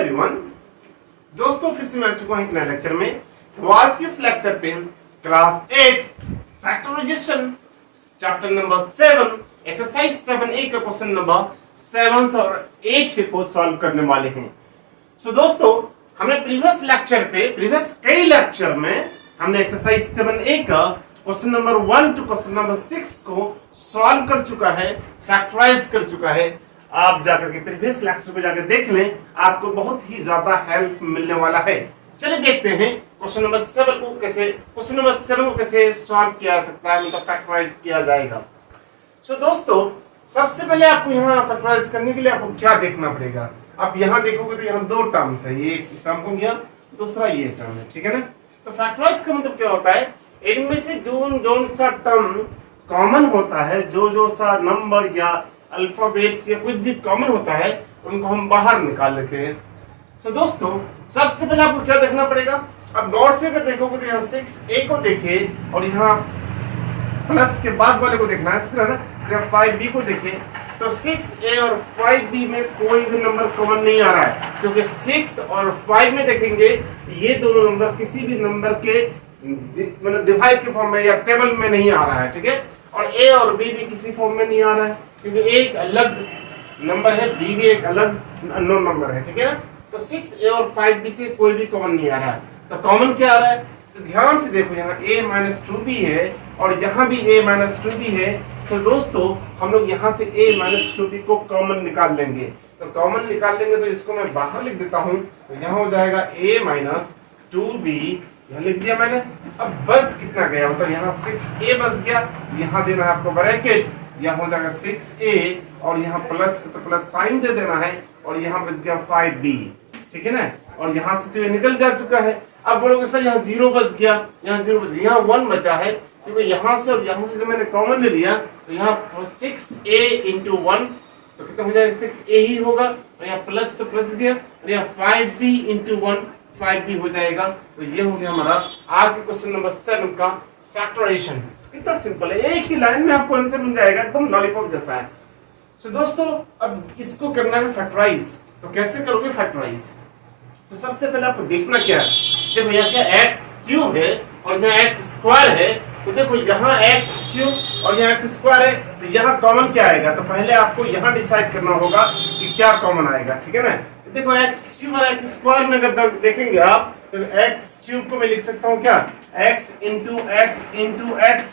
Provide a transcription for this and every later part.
Everyone, दोस्तों फिर से मैं आ चुका हूं एक नए लेक्चर में। तो आज के इस लेक्चर पे class 8 factorization chapter number 7 exercise 7A का क्वेश्चन नंबर 7 और 8 को सॉल्व करने वाले हैं। सो दोस्तों, हमने प्रीवियस कई लेक्चर में हमने एक्सरसाइज 7A का question number 1 to question number 6 को सॉल्व कर चुका है, फैक्टराइज कर चुका है। आप जाकर के प्रीवियस लेक्चर पे जाकर देख लें, आपको बहुत ही ज्यादा हेल्प मिलने वाला है। चलिए देखते हैं क्वेश्चन नंबर 7 को कैसे सॉल्व किया जा सकता है, मतलब फैक्टराइज किया जाएगा। सो दोस्तों, सबसे पहले आपको यहाँ फैक्टराइज करने के लिए आपको क्या देखना पड़ेगा। आप यहाँ देखोगे तो यहाँ दो टर्म्स है, ये एक टर्म हो गया, दूसरा ये टर्म है, ठीक है ना। तो फैक्टराइज का मतलब क्या होता है, इनमें से जो सा टर्म कॉमन होता है, जो सा नंबर या अल्फाबेट्स या कुछ भी कॉमन होता है, उनको हम बाहर निकाल लेते हैं। तो दोस्तों, सबसे पहले आपको क्या देखना पड़ेगा, अब गौर से अगर देखोगे तो यहाँ 6A को देखे और यहाँ प्लस के बाद वाले को देखना है, इस तरह ना 5B को देखे तो 6A और 5B में कोई भी नंबर कॉमन नहीं आ रहा है, क्योंकि 6 और 5 में देखेंगे ये दोनों नंबर किसी भी नंबर के मतलब डिवाइड के फॉर्म में या टेबल में नहीं आ रहा है, ठीक है। और A और B भी किसी फॉर्म में नहीं आ रहा है, क्योंकि एक अलग नंबर है, B भी एक अलग अननोन नंबर है, ठीक है ना। तो 6A और 5B से कोई भी कॉमन नहीं आ रहा है। तो कॉमन क्या आ रहा है, तो ध्यान से देखो, यहाँ A-2B है और यहाँ भी A-2B है। तो दोस्तों, हम लोग यहाँ से A-2B को कॉमन निकाल लेंगे। तो कॉमन निकाल लेंगे तो इसको मैं बाहर लिख देता हूँ, तो यहाँ हो जाएगा A-2B, यहाँ लिख दिया मैंने। अब बस कितना गया, मतलब यहाँ 6A बच गया, यहाँ देना है आपको ब्रैकेट, यहाँ हो जाएगा 6A और यहाँ प्लस तो प्लस साइन दे देना है, और यहाँ बच गया 5B, ठीक है ना। और यहाँ से तो ये निकल जा चुका है। अब बोलोगे सर यहाँ 0 बच गया, यहाँ 0 बच गया, यहाँ 1 बचा है, क्योंकि यहाँ से और यहाँ से जब मैंने कॉमन ले लिया तो यहाँ 6A इंटू 1 तो कितना हो जाएगा, 6A ही होगा, और यहाँ प्लस तो प्लस दिया, और यहाँ 5B इंटू 1 5B हो जाएगा। तो ये हो गया हमारा आज के क्वेश्चन नंबर 7 का फैक्टराइजेशन। कितना सिंपल है, एक ही लाइन में आपको आंसर मिल जाएगा, एकदम लॉलीपॉप जैसा है। तो दोस्तों, अब इसको करना है फैक्टराइज। तो कैसे करोगे फैक्टराइज, तो सबसे पहले आपको देखना क्या है, देखो यहाँ क्या x क्यूब है और यहाँ x स्क्वायर है। तो देखो यहाँ x क्यूब और यहाँ x स्क्वायर है, तो यहाँ कॉमन क्या आएगा, तो पहले आपको यहाँ डिसाइड करना होगा कि क्या कॉमन आएगा, ठीक है ना। तो देखो x क्यूब और x स्क्वायर में अगर देखेंगे आप, तो x क्यूब को मैं लिख सकता हूँ क्या, x इंटू x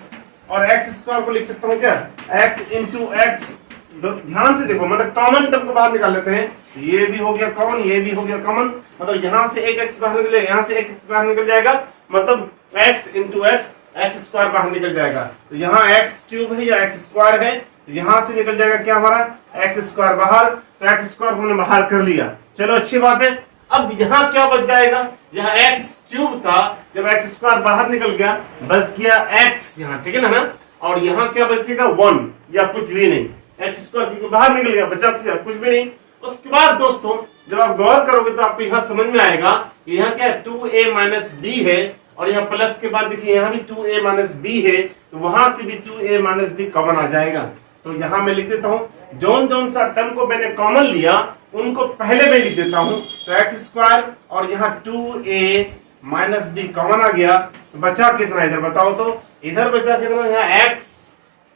और x स्क्वायर को लिख सकता हूँ क्या, x इंटू x। ध्यान से देखो, मतलब कॉमन टर्म को बाहर निकाल लेते हैं, ये भी हो गया कॉमन, ये भी हो गया कॉमन, मतलब यहाँ से एक x बाहर निकले, यहाँ से एक x बाहर निकल जाएगा, मतलब x इंटू x स्क्वायर बाहर निकल जाएगा। तो यहाँ x क्यूब है या x स्क्वायर है, तो यहाँ से निकल जाएगा क्या हमारा, x स्क्वायर बाहर, तो x स्क्वायर हमने बाहर कर लिया, चलो अच्छी बात है। अब यहाँ क्या बच जाएगा, यहाँ x क्यूब था, जब x स्क्वायर बाहर निकल गया बच गया x यहाँ, ठीक है ना। और यहाँ क्या बचेगा 1 या कुछ भी नहीं, x स्क्वायर क्योंकि बाहर निकल गया, बचा कुछ भी नहीं। उसके बाद दोस्तों, जब आप गौर करोगे तो आपको यहाँ समझ में आएगा कि यहाँ क्या 2A-B है, और यहाँ प्लस के बाद देखिए यहाँ भी 2A-B है, तो वहां से भी 2A-B कॉमन आ जाएगा। तो यहाँ मैं लिख देता हूँ, जोन सा टर्म को मैंने कॉमन लिया उनको पहले मैं लिख देता हूँ। तो x स्क्वायर और यहाँ 2A-B कॉमन आ गया, तो बचा कितना इधर बताओ, तो इधर बचा कितना, यहाँ x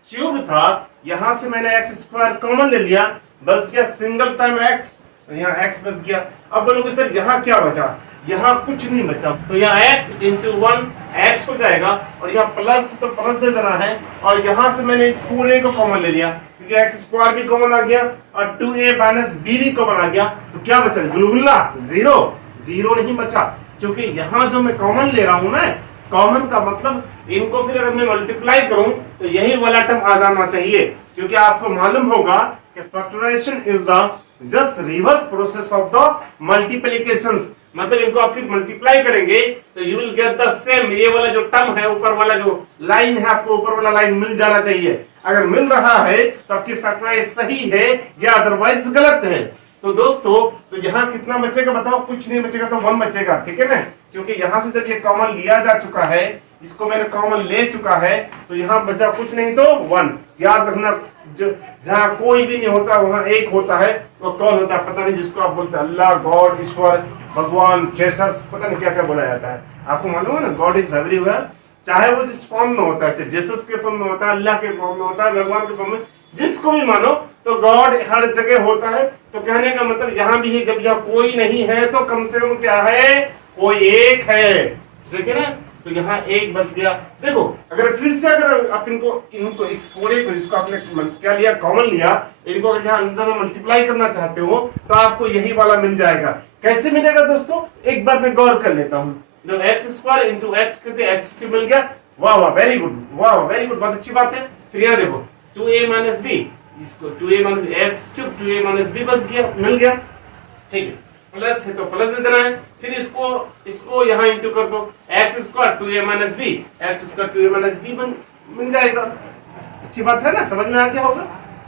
क्यूब था, यहाँ से मैंने x स्क्वायर कॉमन ले लिया, बच गया सिंगल टाइम x, तो यहाँ x बच गया। अब बोलोगे सर यहाँ क्या बचा, यहाँ कुछ नहीं बचा, तो यहाँ x इंटू 1 x हो जाएगा, और यहाँ प्लस तो प्लस दे देना है, और यहाँ से मैंने इस पूरे को कॉमन ले लिया, क्योंकि x स्क्वायर भी कॉमन आ गया और 2A-B भी कॉमन आ गया, तो क्या बचा, गुलगुला, जीरो नहीं बचा, क्योंकि यहाँ जो मैं कॉमन ले रहा हूँ मैं, कॉमन का मतलब इनको फिर अगर मैं मल्टीप्लाई करूं तो यही वाला टर्म आ जाना चाहिए, क्योंकि आपको मालूम होगा कि factorization is the just reverse process of the multiplications, मतलब इनको आप फिर मल्टीप्लाई करेंगे तो you will get the same, ये वाला जो टर्म है, ऊपर वाला जो लाइन है, आपको ऊपर वाला लाइन मिल जाना चाहिए। अगर मिल रहा है तो आपकी फैक्टराइज सही है या अदरवाइज गलत है। तो दोस्तों, तो यहाँ कितना बचेगा बताओ, कुछ नहीं बचेगा, तो 1 बचेगा, ठीक है ना, क्योंकि यहाँ से जब ये कॉमन लिया जा चुका है, इसको मैंने कॉमन ले चुका है, तो यहाँ बचा कुछ नहीं तो 1। याद रखना, जो जहाँ कोई भी नहीं होता वहां एक होता है, वो कौन होता है पता नहीं, जिसको आप बोलते हैं अल्लाह, गॉड, ईश्वर, भगवान, जेसस, पता नहीं क्या क्या बोला जाता है। आपको मालूम है ना, गॉड इज एवरीवेयर, चाहे वो जिस फॉर्म में होता है, चाहे जेसस के फॉर्म में होता है, अल्लाह के फॉर्म में होता है, भगवान के फॉर्म में, जिसको भी मानो, तो गॉड हर जगह होता है। तो कहने का मतलब यहाँ भी है, जब यहाँ कोई नहीं है तो कम से कम क्या है, कोई एक है, ठीक है ना। तो यहाँ एक बच गया। देखो अगर फिर से अगर आप इनको इस पूरे को, जिसको आपने क्या लिया, कॉमन लिया, इनको अगर यहाँ अंदर में मल्टीप्लाई करना चाहते हो तो आपको यही वाला मिल जाएगा। कैसे मिलेगा दोस्तों, एक बार मैं गौर कर लेता हूँ। जब एक्स स्क्वायर इंटू एक्स करते एक्स क्यूब मिल गया, वाह वाह वेरी गुड, वाह वेरी गुड, बहुत अच्छी बात है। फिर यहाँ देखो 2a माइनस बी, इसको 2a minus X cube 2a minus B बच गया, मिल गया, ठीक है। प्लस है तो प्लस दे देना है, फिर इसको यहाँ इंटू कर दो, X square 2a minus B, X square 2a minus B मिल जाएगा। अच्छी बात है ना, समझ में आ गया होगा।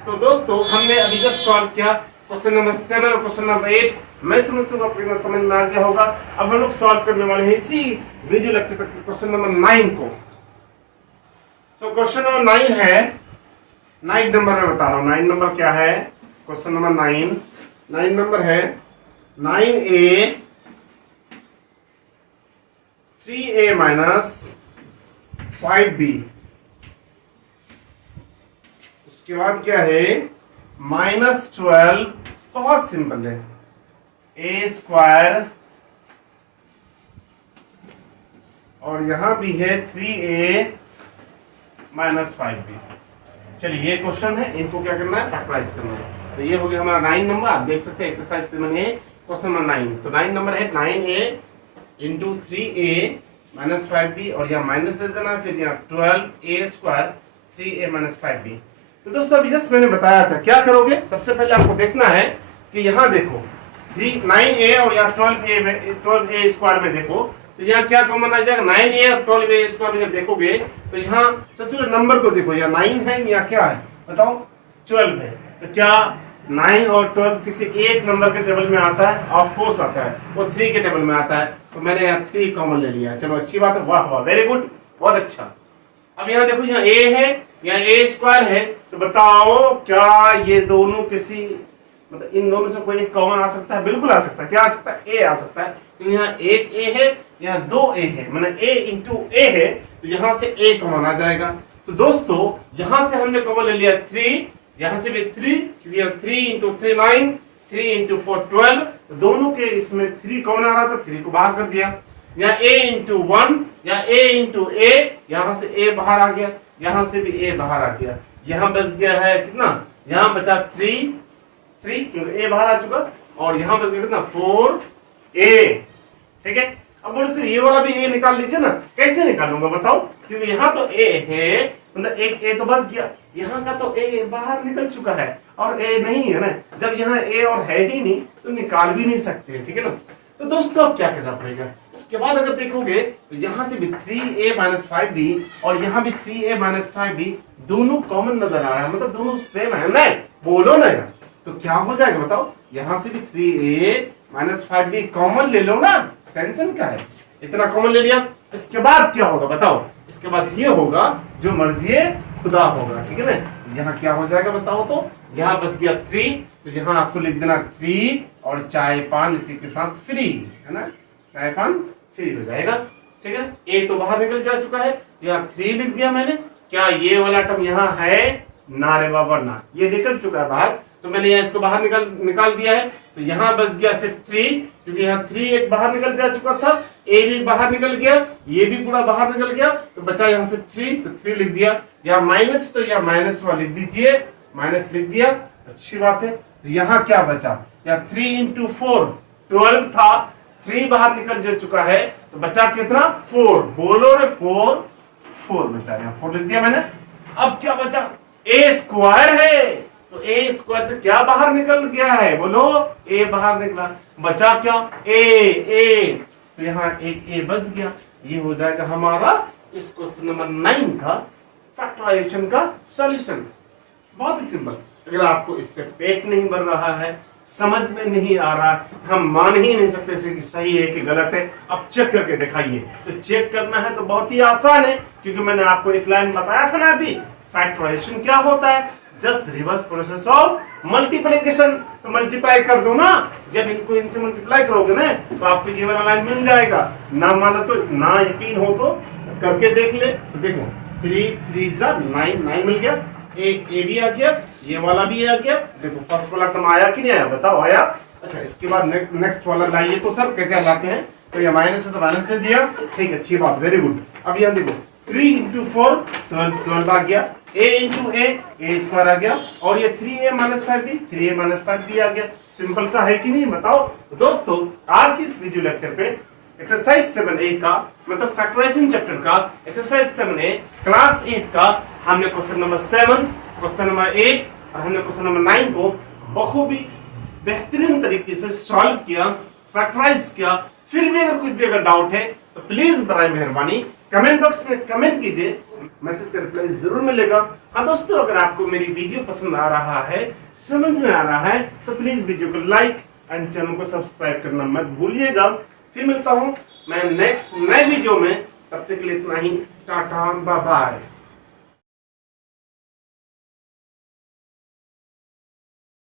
तो दोस्तों हमने अभी जस्ट सॉल्व किया क्वेश्चन नंबर 7 और क्वेश्चन नंबर 8। मैं समझता हूँ आपको समझ में आ गया होगा। अब हम लोग सॉल्व करने वाले हैं इसी वीडियो लेक्चर पर क्वेश्चन नंबर 9 को। सो क्वेश्चन नंबर 9 है, 9 नंबर मैं बता रहा हूँ। 9 नंबर क्या है, क्वेश्चन नंबर 9 नंबर है 9a 3a माइनस 5b। उसके बाद क्या है, -12, बहुत सिंपल है, a स्क्वायर, और यहां भी है 3a माइनस 5b। चलिए ये क्वेश्चन है, इनको क्या करना है, फैक्टराइज करना है। तो ये हो गया हमारा 9 नंबर। आप देख सकते हैं एक्सरसाइज से मैंने क्वेश्चन नंबर 9। तो 9 नंबर है 9a into 3a minus 5b, और यहाँ माइनस दे देना, फिर यहाँ 12a square 3a minus 5b। तो दोस्तों अभी जस्ट मैंने बताया था, क्या करोगे, सबसे पहले आपको देखना है कि यहाँ देखो 9a और यहाँ 12a स्क्वायर में देखो, तो यहाँ क्या कॉमन आ जाएगा, 9a और 12a स्क्वायर में जब देखोगे तो यहाँ सबसे पहले नंबर को देखो, यहाँ 9 है, यहाँ क्या है बताओ, 12 है। तो क्या 9 और 12 किसी एक नंबर के टेबल में आता है? ऑफ कोर्स आता है, वो 3 के टेबल में आता है। तो मैंने यहाँ 3 कॉमन ले लिया। चलो अच्छी बात है, वाह वाह वेरी गुड, बहुत अच्छा। अब यहाँ देखो, यहाँ a है, यहाँ a स्क्वायर है, तो बताओ क्या ये दोनों किसी, मतलब इन दोनों से कोई एक कॉमन आ सकता है? बिल्कुल आ सकता है। क्या आ सकता है? a आ सकता है। तो यहाँ एक a है, यहाँ 2a है, मतलब a इंटू a है, तो यहाँ से a कॉमन आ जाएगा। तो दोस्तों यहाँ से हमने कॉमन ले लिया 3, यहाँ से भी 3, क्योंकि 3 इंटू 3 9, 3 इंटू 4 12, तो दोनों के इसमें 3 कॉमन आ रहा था, 3 को बाहर कर दिया। यहाँ a इंटू 1, यहाँ a इंटू a, यहाँ से a बाहर आ गया, यहाँ से भी a बाहर आ गया। यहाँ बच गया है कितना, यहाँ बचा 3 क्योंकि a बाहर आ चुका, और यहाँ बच गया कितना 4a, ठीक है। अब बोलो सर ये वाला भी a निकाल लीजिए ना। कैसे निकालूंगा बताओ, क्योंकि यहाँ तो a है, मतलब एक a तो बच गया, यहाँ का तो a बाहर निकल चुका है और a नहीं है ना। जब यहाँ a और है ही नहीं तो निकाल भी नहीं सकते, ठीक है ना। तो दोस्तों अब क्या करना पड़ेगा, इसके बाद अगर देखोगे तो यहाँ से भी 3a माइनस 5b और यहाँ भी 3a माइनस 5b दोनों कॉमन नजर आ रहा है, मतलब दोनों सेम है ना, बोलो ना यार। तो क्या हो जाएगा बताओ, यहाँ से भी 3a माइनस 5b कॉमन ले लो ना, टेंशन क्या है, इतना कॉमन ले लिया। इसके बाद क्या होगा बताओ, इसके बाद ये होगा जो मर्जी खुदा होगा, ठीक है ना। यहाँ क्या हो जाएगा बताओ, तो यहाँ बच गया 3, तो यहाँ आपको लिख देना 3 और चाय पान इसी के साथ फ्री, है ना, चाय पान फ्री हो जाएगा, ठीक है। ए तो बाहर निकल जा चुका है, यहाँ 3 लिख दिया मैंने। क्या ये वाला टर्म यहाँ है? ना रे बाबा ना, ये निकल चुका है बाहर, तो मैंने यहाँ इसको बाहर निकाल दिया है। तो यहाँ बच गया सिर्फ 3, क्योंकि यहाँ 3 एक बाहर निकल जा चुका था, ए भी बाहर निकल गया, ये भी पूरा बाहर निकल गया, तो बचा यहाँ से 3, तो 3 लिख दिया। यहाँ माइनस, तो यहाँ माइनस वाला लिख दीजिए, माइनस लिख दिया, अच्छी बात है। तो यहाँ क्या बचा, यहाँ 3 इंटू 4 12 था, 3 बाहर निकल जा चुका है, तो बचा कितना 4, बोलो रे 4 बचा, यहाँ 4 लिख दिया मैंने। अब क्या बचा, ए स्क्वायर है, तो ए स्क्वायर से क्या बाहर निकल गया है, बोलो ए बाहर निकला, बचा क्या ए, तो यहाँ एक ए बच गया। ये हो जाएगा हमारा इस क्वेश्चन नंबर 9 का फैक्टराइजेशन का सॉल्यूशन। बहुत ही सिंपल। अगर आपको इससे पेट नहीं भर रहा है, समझ में नहीं आ रहा, हम मान ही नहीं सकते कि सही है कि गलत है, अब चेक करके दिखाइए। तो चेक करना है तो बहुत ही आसान है, क्योंकि मैंने आपको एक लाइन बताया था ना अभी, फैक्टराइजेशन क्या होता है, just reverse process of multiplication. तो मल्टीप्लाई कर दो ना, जब इनको इनसे मल्टीप्लाई करोगे ना तो आपको ये वाला लाइन मिल जाएगा। ना मानो तो, ना यकीन हो तो करके देख ले। तो देखो 3 3 9 मिल गया, ए भी आ गया, ये वाला भी आ गया। देखो फर्स्ट वाला टर्म आया कि नहीं आया, बताओ आया। अच्छा इसके बाद नेक्स्ट वाला लाइए तो सर कैसे लाते हैं, तो ये माइनस है तो माइनस दे दिया, ठीक है, अच्छी बात, वेरी गुड। अब यहाँ देखो 3 × 4 12 आ गया, a × a स्क्वायर आ गया, और ये 3a - 5b 3a - 5b आ गया। सिंपल सा है कि नहीं, बताओ। दोस्तों आज की इस वीडियो लेक्चर पे एक्सरसाइज 7a का मतलब फैक्टराइजेशन चैप्टर का एक्सरसाइज 7a क्लास 8 का हमने क्वेश्चन नंबर 7, क्वेश्चन नंबर 8 और हमने क्वेश्चन नंबर 9 को बखूबी बेहतरीन तरीके से सॉल्व किया, फैक्टराइज किया। फिर भी अगर कुछ भी अगर डाउट है तो प्लीज बराए मेहरबानी कमेंट बॉक्स में कमेंट कीजिए, मैसेज का रिप्लाई जरूर मिलेगा। हाँ दोस्तों, अगर आपको मेरी वीडियो पसंद आ रहा है, समझ में आ रहा है, तो प्लीज वीडियो को लाइक एंड चैनल को सब्सक्राइब करना मत भूलिएगा। फिर मिलता हूँ मैं नेक्स्ट नए वीडियो में, तब तक के लिए इतना ही, टाटा बाय बाय।